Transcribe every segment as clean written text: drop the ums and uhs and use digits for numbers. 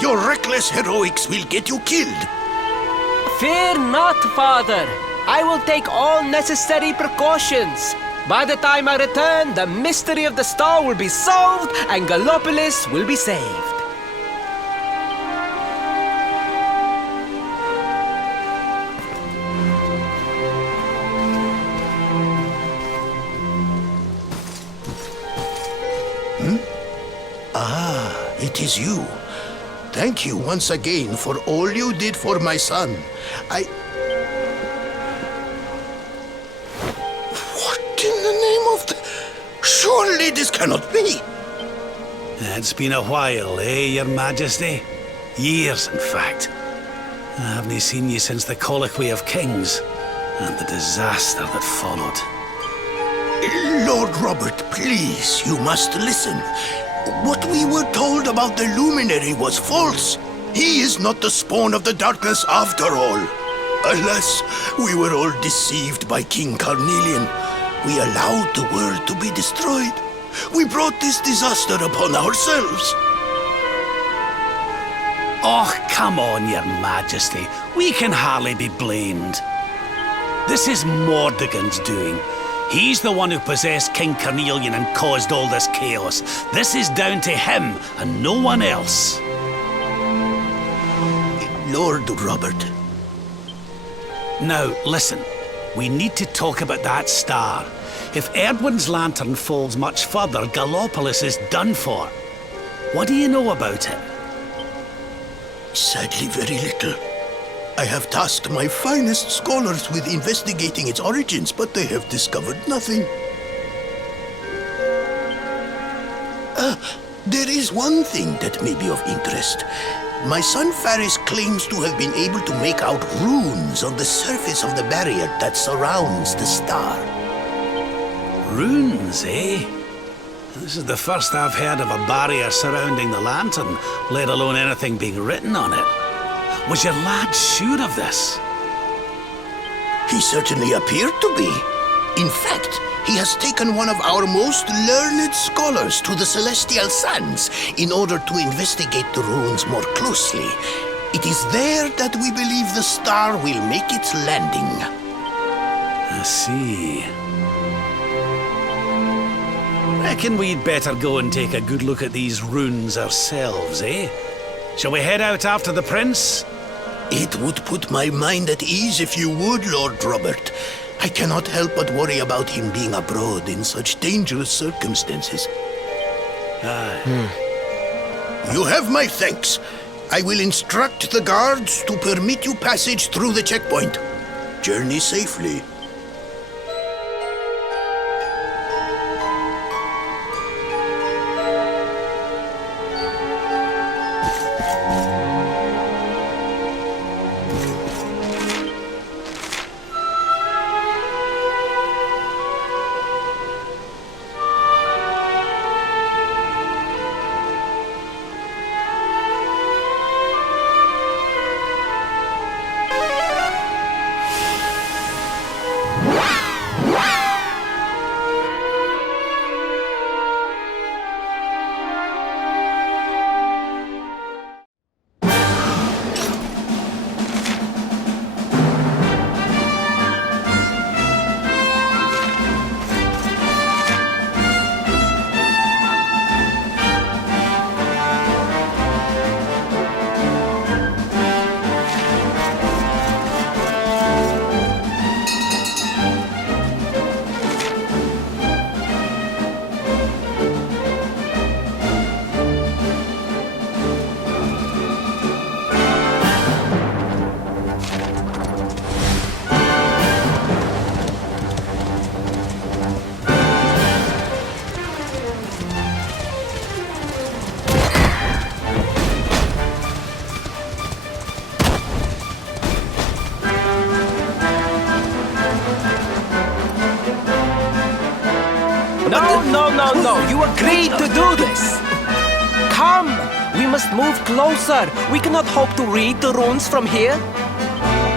Your reckless heroics will get you killed. Fear not, Father. I will take all necessary precautions. By the time I return, the mystery of the star will be solved and Gallopolis will be saved. It is you. Thank you once again for all you did for my son. What in the name of the... Surely this cannot be. It's been a while, Your Majesty? Years, in fact. I haven't seen you since the Colloquy of Kings and the disaster that followed. Lord Robert, please, you must listen. What we were told about the Luminary was false. He is not the spawn of the darkness after all. Alas, we were all deceived by King Carnelian. We allowed the world to be destroyed. We brought this disaster upon ourselves. Oh, come on, Your Majesty. We can hardly be blamed. This is Mordegon's doing. He's the one who possessed King Carnelian and caused all this chaos. This is down to him and no one else. Lord Robert. Now, listen. We need to talk about that star. If Erdwin's lantern falls much further, Gallopolis is done for. What do you know about it? Sadly, very little. I have tasked my finest scholars with investigating its origins, but they have discovered nothing. There is one thing that may be of interest. My son Faris claims to have been able to make out runes on the surface of the barrier that surrounds the star. Runes, eh? This is the first I've heard of a barrier surrounding the lantern, let alone anything being written on it. Was your lad sure of this? He certainly appeared to be. In fact, he has taken one of our most learned scholars to the Celestial Sands in order to investigate the runes more closely. It is there that we believe the star will make its landing. I see. Reckon we'd better go and take a good look at these runes ourselves, eh? Shall we head out after the prince? It would put my mind at ease if you would, Lord Robert. I cannot help but worry about him being abroad in such dangerous circumstances. You have my thanks. I will instruct the guards to permit you passage through the checkpoint. Journey safely. No, you agreed to do this. Come, we must move closer. We cannot hope to read the runes from here.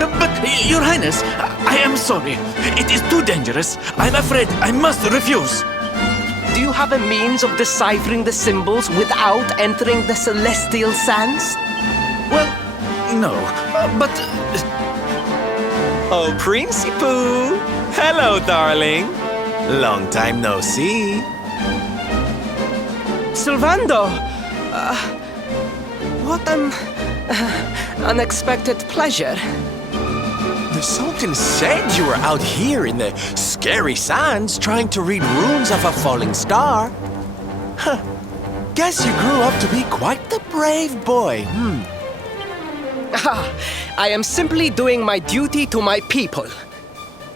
But, Your Highness, I am sorry. It is too dangerous. I'm afraid I must refuse. Do you have a means of deciphering the symbols without entering the Celestial Sands? No, but... Oh, Principal! Hello, darling! Long time no see. Sylvando! What an unexpected pleasure. The Sultan said you were out here in the scary sands trying to read runes of a falling star. Huh. Guess you grew up to be quite the brave boy, I am simply doing my duty to my people.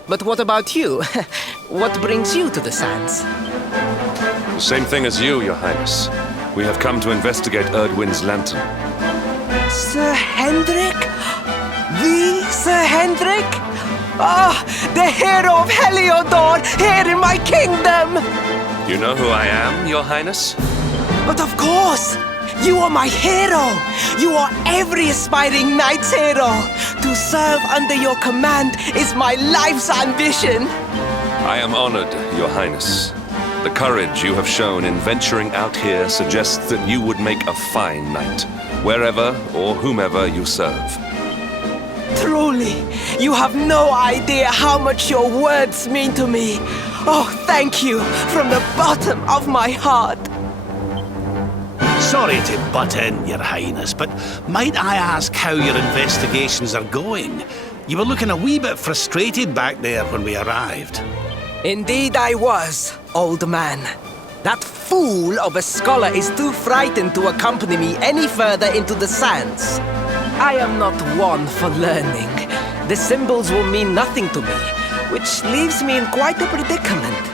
But what about you? What brings you to the sands? The same thing as you, Your Highness. We have come to investigate Erdwin's lantern. Sir Hendrik? The Sir Hendrik? Ah, the hero of Heliodor, here in my kingdom! You know who I am, Your Highness? But of course! You are my hero! You are every aspiring knight's hero! To serve under your command is my life's ambition! I am honored, Your Highness. The courage you have shown in venturing out here suggests that you would make a fine knight, wherever or whomever you serve. Truly, you have no idea how much your words mean to me. Oh, thank you from the bottom of my heart. Sorry to butt in, Your Highness, but might I ask how your investigations are going? You were looking a wee bit frustrated back there when we arrived. Indeed I was, old man. That fool of a scholar is too frightened to accompany me any further into the sands. I am not one for learning. The symbols will mean nothing to me, which leaves me in quite a predicament.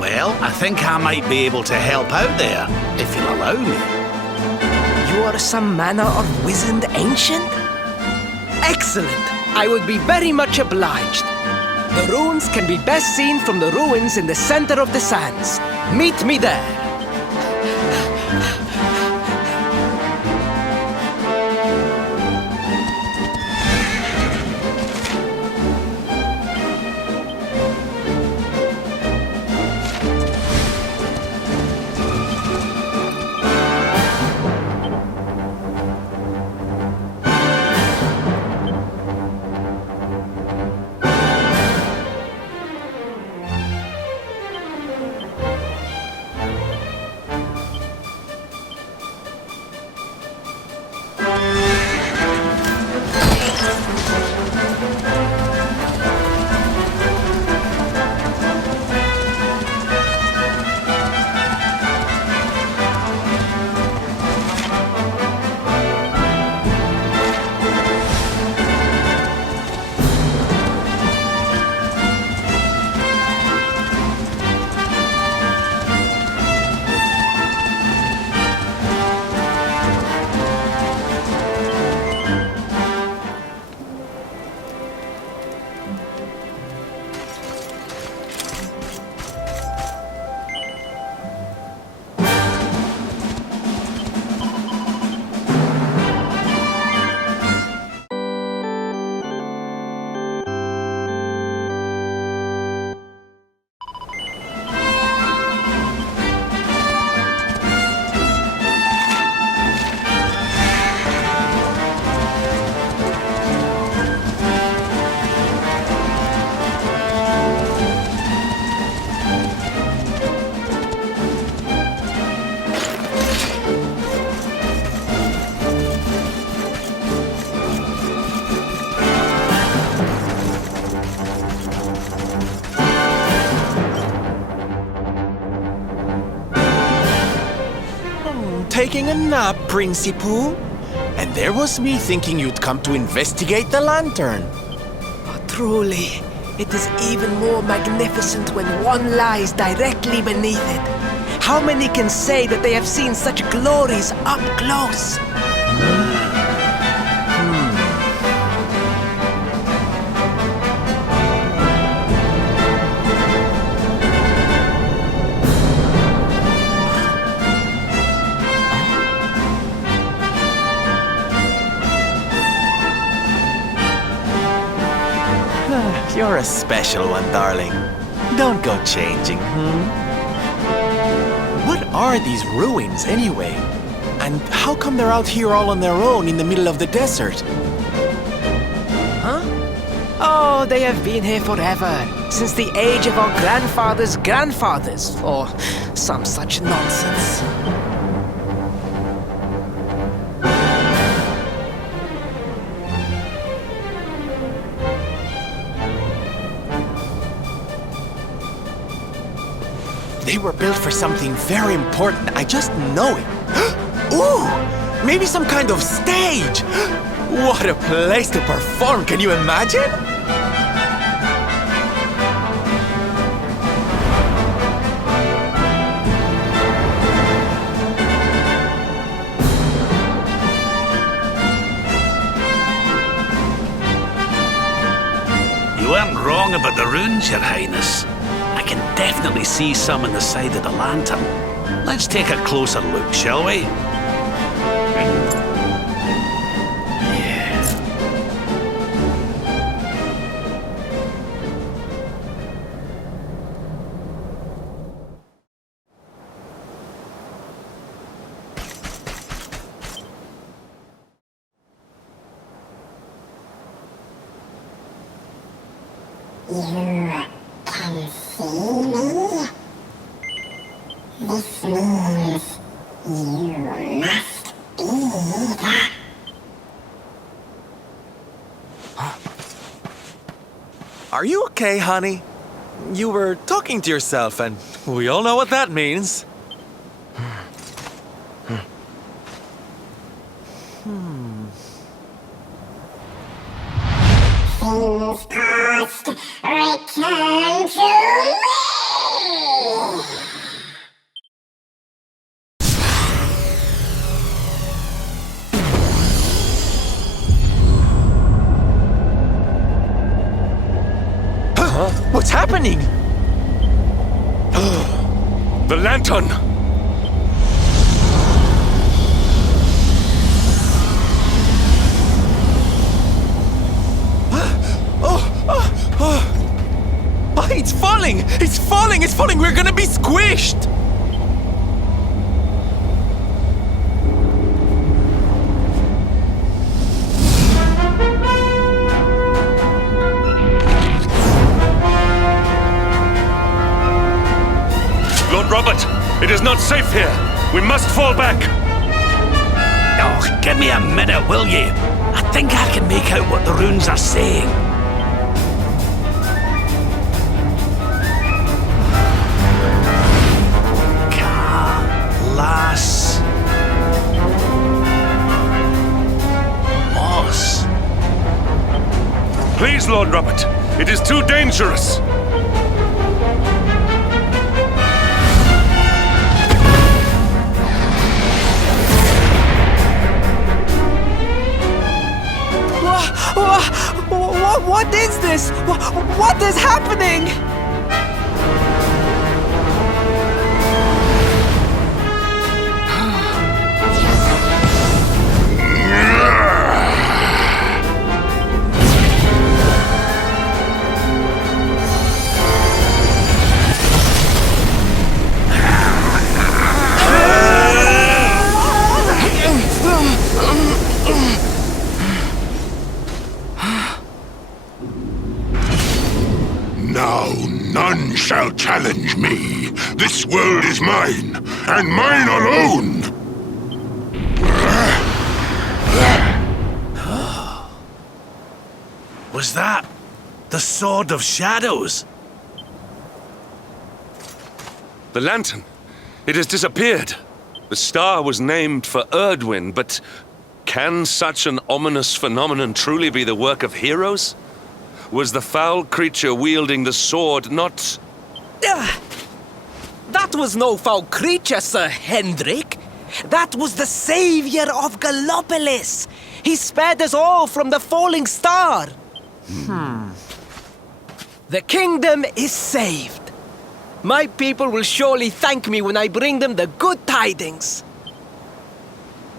Well, I think I might be able to help out there, if you'll allow me. You are some manner of wizened ancient? Excellent! I would be very much obliged. The runes can be best seen from the ruins in the center of the sands. Meet me there. Taking a nap, Principal. And there was me thinking you'd come to investigate the lantern. Oh, truly, it is even more magnificent when one lies directly beneath it. How many can say that they have seen such glories up close? You're a special one, darling. Don't go changing, What are these ruins, anyway? And And how come they're out here all on their own in the middle of the desert? Oh, they have been here forever, since the age of our grandfathers' grandfathers, or some such nonsense. They were built for something very important. I just know it. Ooh! Maybe some kind of stage! What a place to perform, can you imagine? You weren't wrong about the runes, Your Highness. I can definitely see some on the side of the lantern. Let's take a closer look, shall we? You can see me? This means you must be that. Are you okay, honey? You were talking to yourself, and we all know what that means. Things past, return to me! What's happening? The lantern! It's falling! It's falling! It's falling! We're gonna be squished! Lord Robert, it is not safe here. We must fall back. Oh, give me a minute, will you? I think I can make out what the runes are saying. Lass. Moss. Please, Lord Robert, it is too dangerous. What is this? What is happening? Now none shall challenge me. This world is mine, and mine alone. Was that the Sword of Shadows? The lantern. It has disappeared. The star was named for Erdwin, but can such an ominous phenomenon truly be the work of heroes? Was the foul creature wielding the sword not... That was no foul creature, Sir Hendrik. That was the savior of Gallopolis. He spared us all from the falling star. The kingdom is saved. My people will surely thank me when I bring them the good tidings.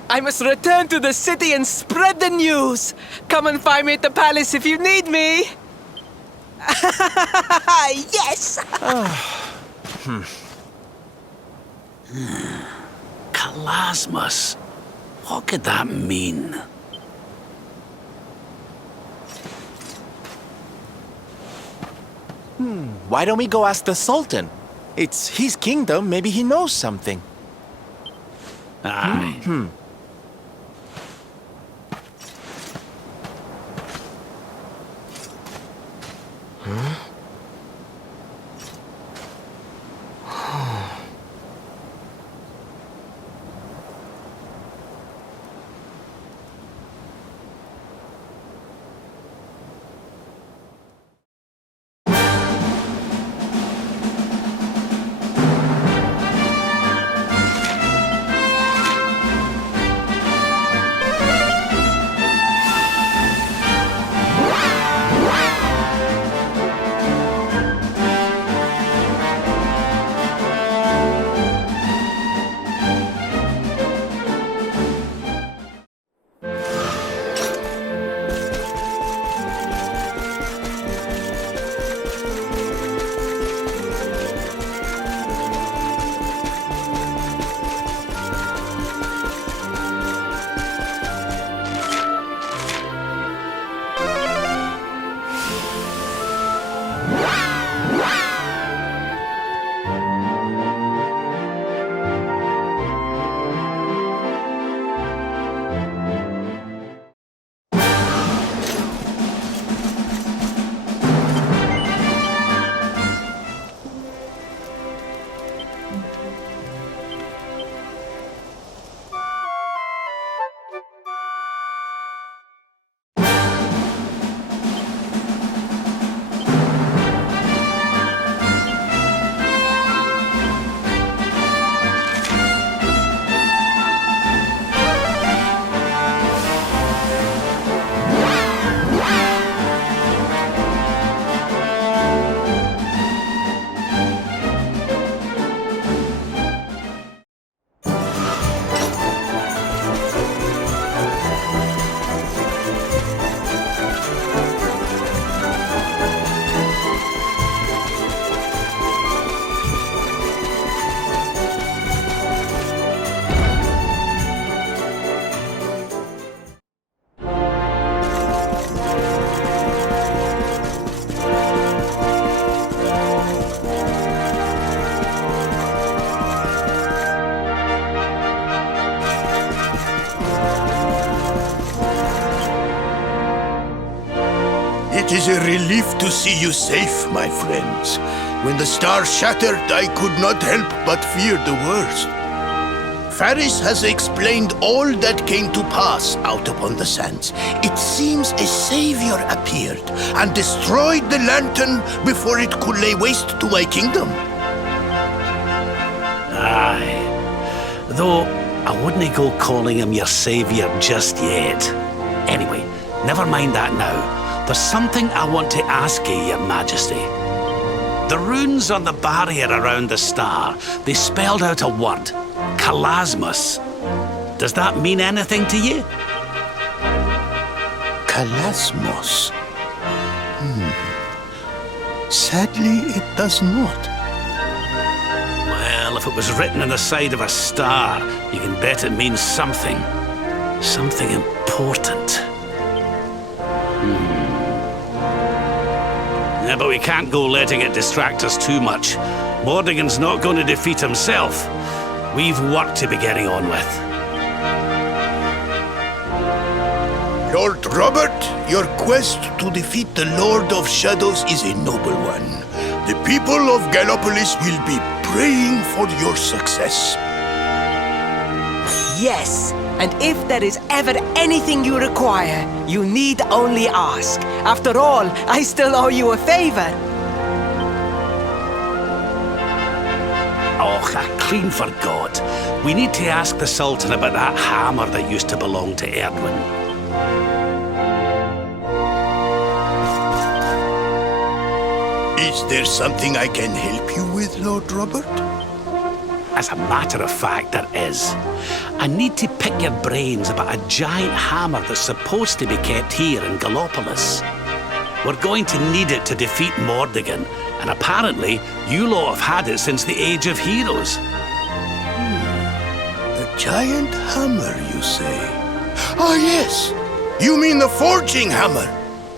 I must return to the city and spread the news. Come and find me at the palace if you need me. Yes! Kalasmus. What could that mean? Why don't we go ask the Sultan? It's his kingdom, maybe he knows something. Aye. It is a relief to see you safe, my friends. When the star shattered, I could not help but fear the worst. Faris has explained all that came to pass out upon the sands. It seems a savior appeared and destroyed the lantern before it could lay waste to my kingdom. Aye. Though, I wouldn't go calling him your savior just yet. Anyway, never mind that now. There's something I want to ask you, Your Majesty. The runes on the barrier around the star, they spelled out a word. Kalasmus. Does that mean anything to you? Kalasmos. Sadly, it does not. Well, if it was written on the side of a star, you can bet it means something. Something important. Yeah, but we can't go letting it distract us too much. Mordigan's not going to defeat himself. We've work to be getting on with. Lord Robert, your quest to defeat the Lord of Shadows is a noble one. The people of Gallopolis will be praying for your success. Yes, and if there is ever anything you require, you need only ask. After all, I still owe you a favor. Oh, I clean forgot. We need to ask the Sultan about that hammer that used to belong to Erdwin. Is there something I can help you with, Lord Robert? As a matter of fact, there is. I need to pick your brains about a giant hammer that's supposed to be kept here in Gallopolis. We're going to need it to defeat Mordigan, and apparently you lot have had it since the Age of Heroes. giant hammer, you say? Ah, yes. You mean the forging hammer.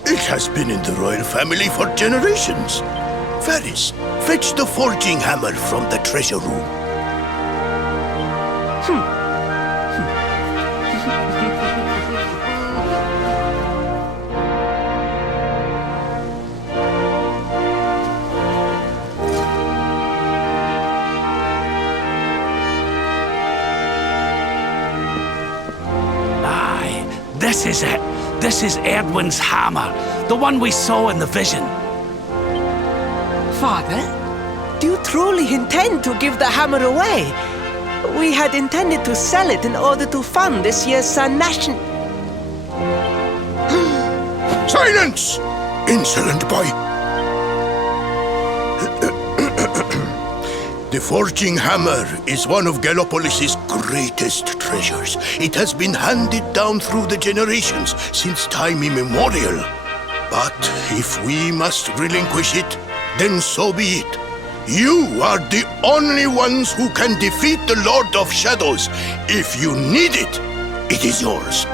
It has been in the royal family for generations. Ferris, fetch the forging hammer from the treasure room. This is it. This is Erdwin's hammer, the one we saw in the vision. Father, do you truly intend to give the hammer away? We had intended to sell it in order to fund this year's Sun Nation. Silence! Insolent boy! The forging hammer is one of Gallopolis' greatest treasures. It has been handed down through the generations since time immemorial. But if we must relinquish it, then so be it. You are the only ones who can defeat the Lord of Shadows. If you need it, it is yours.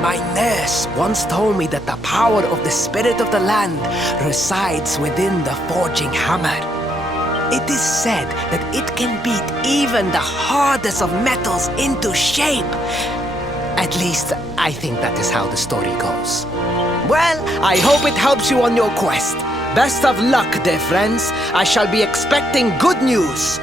My nurse once told me that the power of the spirit of the land resides within the forging hammer. It is said that it can beat even the hardest of metals into shape. At least, I think that is how the story goes. Well, I hope it helps you on your quest. Best of luck, dear friends. I shall be expecting good news.